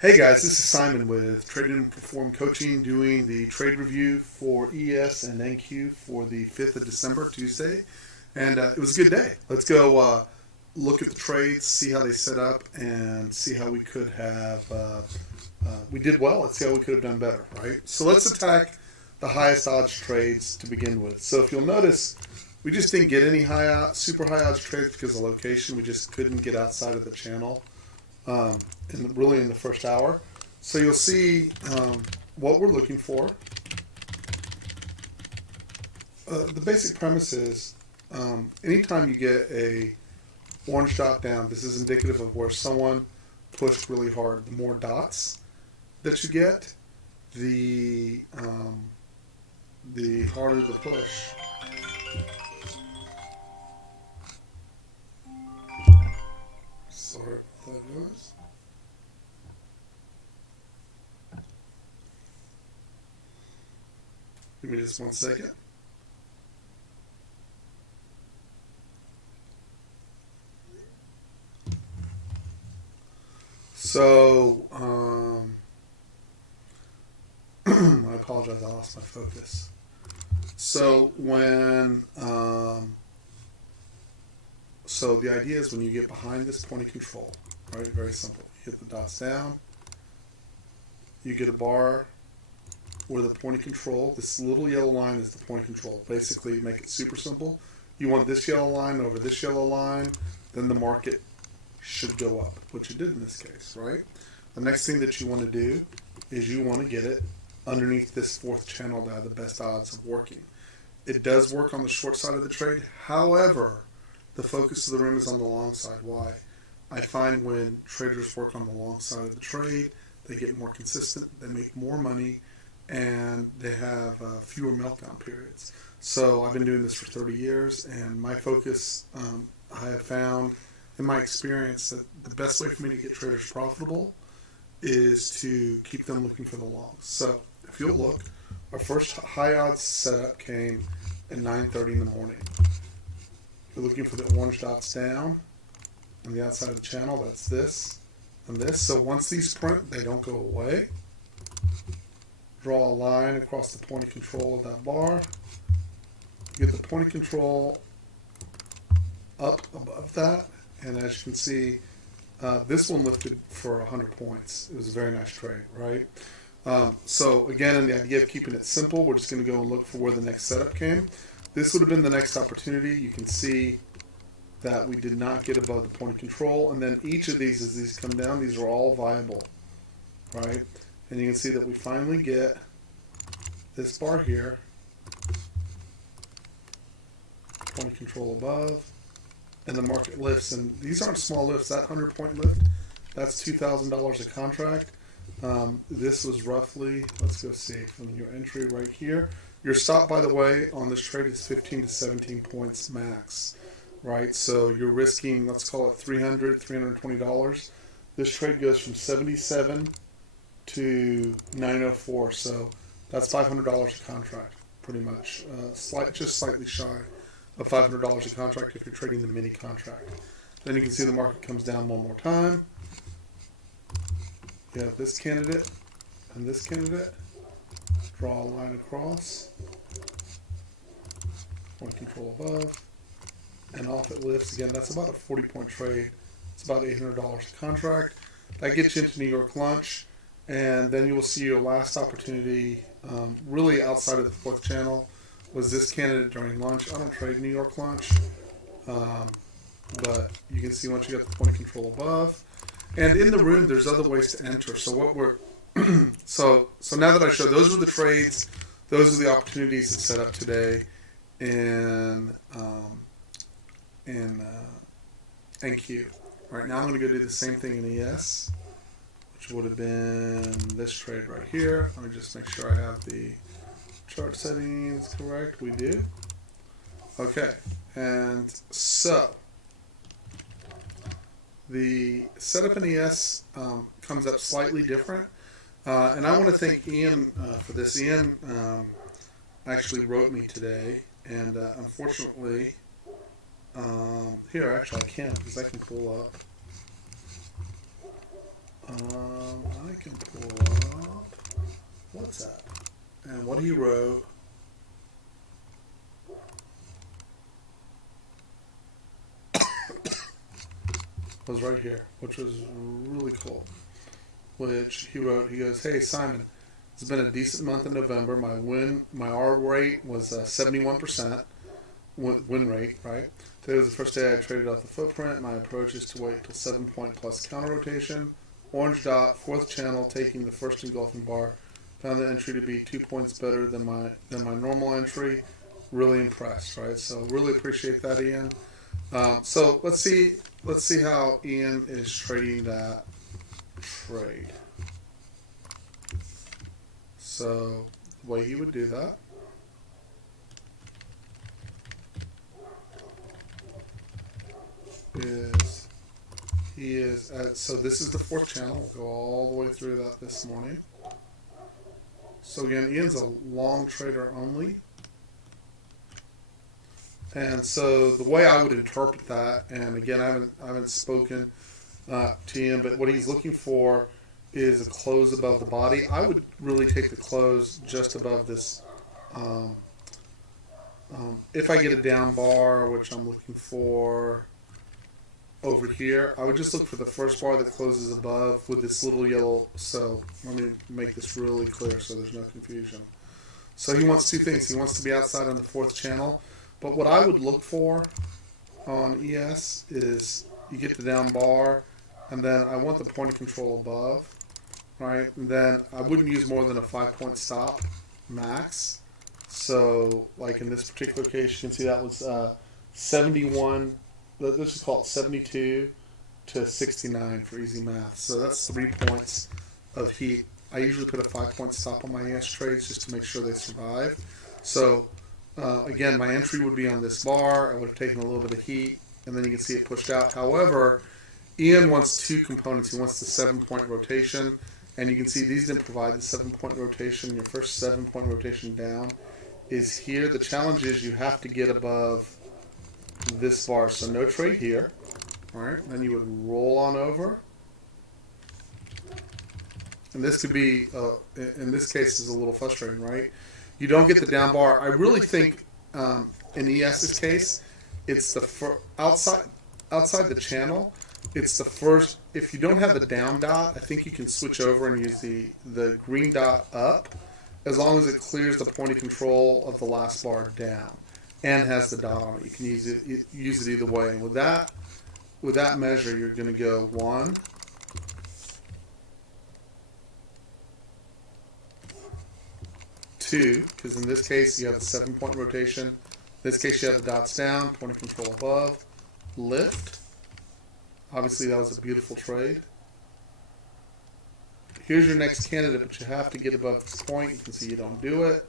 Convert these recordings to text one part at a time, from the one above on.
Hey guys, this is Simon with TRADEnPERFORM Coaching, doing the trade review for ES and NQ for the 5th of December, Tuesday. And it was a good day. Let's go look at the trades, see how they set up, and see how we could have, we did well. Let's see how we could have done better, right? So let's attack the highest odds trades to begin with. So if you'll notice, we just didn't get any super high odds trades because of location. We just couldn't get outside of the channel. Really in the first hour. So you'll see what we're looking for. The basic premise is anytime you get a orange dot down, this is indicative of where someone pushed really hard. The more dots that you get, the harder the push. Sorry for that noise. Give me just 1 second. So, I apologize, I lost my focus. So so the idea is when you get behind this point of control, right, very simple. You hit the dots down, you get a bar where the point of control, this little yellow line is the point of control. Basically, make it super simple. You want this yellow line over this yellow line, then the market should go up, which it did in this case, right? The next thing that you want to do is you want to get it underneath this fourth channel to have the best odds of working. It does work on the short side of the trade. However, the focus of the room is on the long side. Why? I find when traders work on the long side of the trade, they get more consistent, they make more money, and they have fewer meltdown periods. So I've been doing this for 30 years, and my focus, I have found in my experience that the best way for me to get traders profitable is to keep them looking for the longs. So if you'll look, our first high odds setup came at 9:30 in the morning. You're looking for the orange dots down on the outside of the channel. That's this and this. So once these print, they don't go away. Draw a line across the point of control of that bar. Get the point of control up above that, and as you can see, this one lifted for 100 points. It was a very nice trade, right? So again, in the idea of keeping it simple, we're just going to go and look for where the next setup came. This would have been the next opportunity. You can see that we did not get above the point of control, and then each of these, as these come down, these are all viable, right? And you can see that we finally get this bar here, point of control above, and the market lifts. And these aren't small lifts. That 100-point lift, that's $2,000 a contract. This was roughly, let's go see, from your entry right here. Your stop, by the way, on this trade is 15 to 17 points max, right? So you're risking, let's call it $320. This trade goes from 77 to 904, so that's $500 a contract, pretty much. Just slightly shy of $500 a contract if you're trading the mini contract. Then you can see the market comes down one more time. You have this candidate and this candidate. Draw a line across, point control above, and off it lifts. Again, that's about a 40-point trade. It's about $800 a contract. That gets you into New York lunch, and then you will see your last opportunity, really outside of the fourth channel, was this candidate during lunch. I don't trade New York lunch, but you can see once you got the point of control above. And in the room, there's other ways to enter. So what we're so now that I showed, those were the trades, those are the opportunities that set up today in NQ. Right now I'm going to go do the same thing in ES, which would have been this trade right here. Let me just make sure I have the chart settings correct. We do. Okay, and so the setup in ES comes up slightly different. And I want to thank Ian for this. Ian actually wrote me today, and unfortunately, here actually I can, because I can pull up I can pull up WhatsApp. And what he wrote was right here, which was really cool. Which he wrote, he goes, "Hey Simon, it's been a decent month in November. My R rate was 71% win rate, right? Today was the first day I traded off the footprint. My approach is to wait till 7-point plus counter rotation. Orange dot, fourth channel, taking the first engulfing bar. Found the entry to be 2 points better than my normal entry. Really impressed, right? So really appreciate that, Ian. So let's see how Ian is trading that trade. So the way he would do that is so this is the fourth channel. We'll go all the way through that this morning. So again, Ian's a long trader only. And so the way I would interpret that, and again, I haven't spoken to Ian, but what he's looking for is a close above the body. I would really take the close just above this. If I get a down bar, which I'm looking for over here, I would just look for the first bar that closes above with this little yellow. So let me make this really clear so there's no confusion. So he wants two things. He wants to be outside on the fourth channel. But what I would look for on ES is you get the down bar, and then I want the point of control above, right? And then I wouldn't use more than a 5-point stop max. So like in this particular case, you can see that was 71, let's just call it 72 to 69 for easy math. So that's 3 points of heat. I usually put a 5-point stop on my ES trades just to make sure they survive. So again, my entry would be on this bar. I would have taken a little bit of heat, and then you can see it pushed out. However, Ian wants two components. He wants the 7-point rotation, and you can see these didn't provide the 7-point rotation. Your first 7-point rotation down is here. The challenge is you have to get above this bar. So no trade here. All right, then you would roll on over. And this could be, in this case, is a little frustrating, right? You don't get the down bar. I really think in ES's case, it's the outside the channel. It's the first. If you don't have the down dot, I think you can switch over and use the green dot up, as long as it clears the point of control of the last bar down and has the dot on it. You can use it either way. And with that measure, you're going to go 1, 2, because in this case you have a 7-point rotation. In this case you have the dots down, point of control above, lift. Obviously that was a beautiful trade. Here's your next candidate, but you have to get above this point. You can see you don't do it.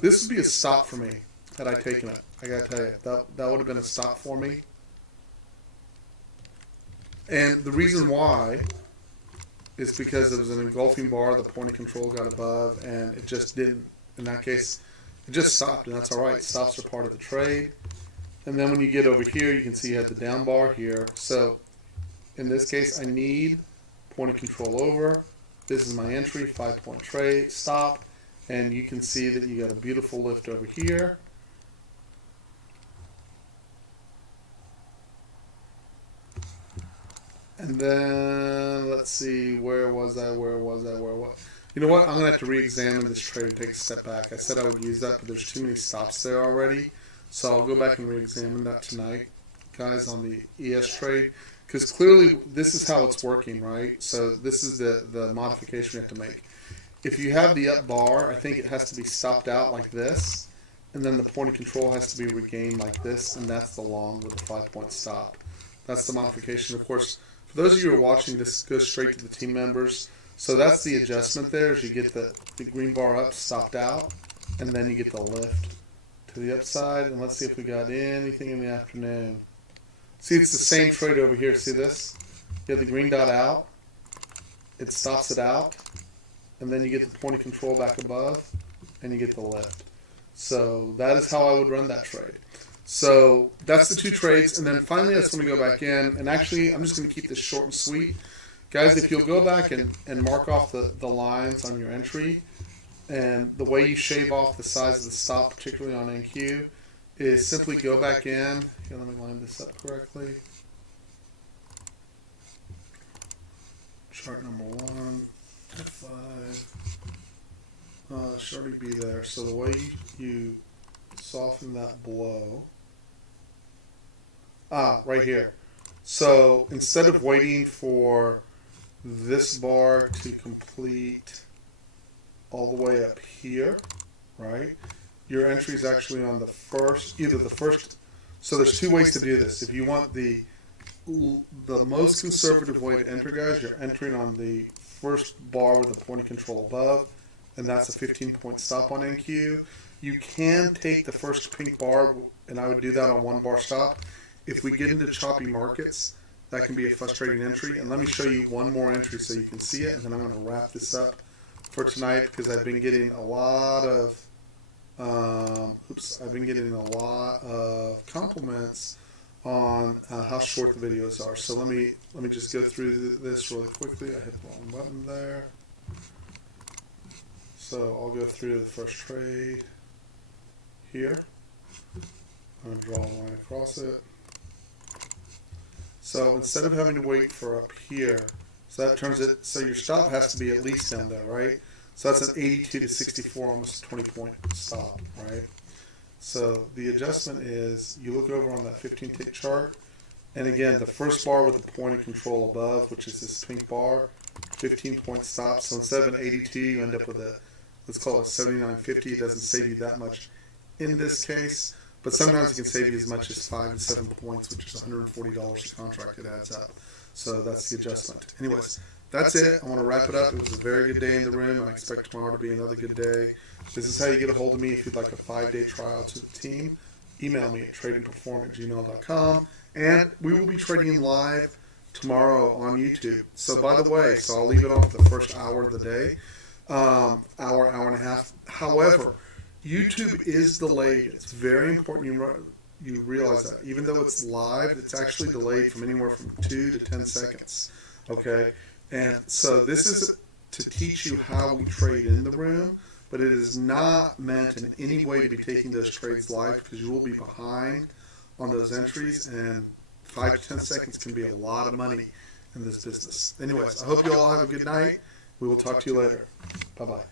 This would be a stop for me had I taken it. I gotta tell you, that would have been a stop for me. And the reason why is because it was an engulfing bar, the point of control got above, and it just didn't. In that case, it just stopped, and that's all right. Stops are part of the trade. And then when you get over here, you can see you have the down bar here. So in this case, I need point of control over. This is my entry, 5-point trade, stop. And you can see that you got a beautiful lift over here. And then, let's see, where was I? You know what? I'm going to have to re-examine this trade and take a step back. I said I would use that, but there's too many stops there already. So I'll go back and re-examine that tonight, guys, on the ES trade. Because clearly, this is how it's working, right? So this is the modification we have to make. If you have the up bar, I think it has to be stopped out like this. And then the point of control has to be regained like this. And that's the long with the 5-point stop. That's the modification. Of course, for those of you who are watching, this goes straight to the team members. So that's the adjustment there, is you get the green bar up, stopped out, and then you get the lift to the upside. And let's see if we got anything in the afternoon. See, it's the same trade over here. See this? You have the green dot out. It stops it out. And then you get the point of control back above, and you get the lift. So that is how I would run that trade. So that's the two trades, and then finally that's when we go back in. And actually, I'm just going to keep this short and sweet. Guys, if you'll go back and mark off the lines on your entry, and the way you shave off the size of the stop, particularly on NQ, is simply go back in. Here, let me line this up correctly. Chart number 1, F5. Should already be there. So the way you soften that blow, right here. So instead of waiting for this bar to complete all the way up here, right? Your entry is actually on the first, either the first. So there's two ways to do this. If you want the most conservative way to enter, guys, you're entering on the first bar with the point of control above, and that's a 15-point stop on NQ. You can take the first pink bar, and I would do that on one bar stop. If we get into choppy markets, that can be a frustrating entry. And let me show you one more entry so you can see it, and then I'm going to wrap this up for tonight, because I've been getting a lot of compliments on how short the videos are. So let me just go through this really quickly. I hit the wrong button there. So I'll go through the first trade here. I'm going to draw a line across it. So instead of having to wait for up here, so that turns it, so your stop has to be at least down there, right? So that's an 82 to 64, almost a 20-point stop, right? So the adjustment is, you look over on that 15-tick chart, and again, the first bar with the point of control above, which is this pink bar, 15-point stop. So instead of an 82, you end up with a, let's call it 79.50. It doesn't save you that much in this case, but sometimes it can save you as much as 5 to 7 points, which is $140 a contract. It adds up. So that's the adjustment. Anyways, that's it. I want to wrap it up. It was a very good day in the room. I expect tomorrow to be another good day. This is how you get a hold of me if you'd like a 5-day trial to the team. Email me at TRADEnPerform@gmail.com. And we will be trading live tomorrow on YouTube. So by the way, so I'll leave it off the first hour of the day, hour and a half. However, YouTube is delayed. It's very important you realize that. Even though it's live, it's actually delayed from anywhere from 2 to 10 seconds. Okay? And so this is to teach you how we trade in the room, but it is not meant in any way to be taking those trades live, because you will be behind on those entries, and 5 to 10 seconds can be a lot of money in this business. Anyways, I hope you all have a good night. We will talk to you later. Bye-bye.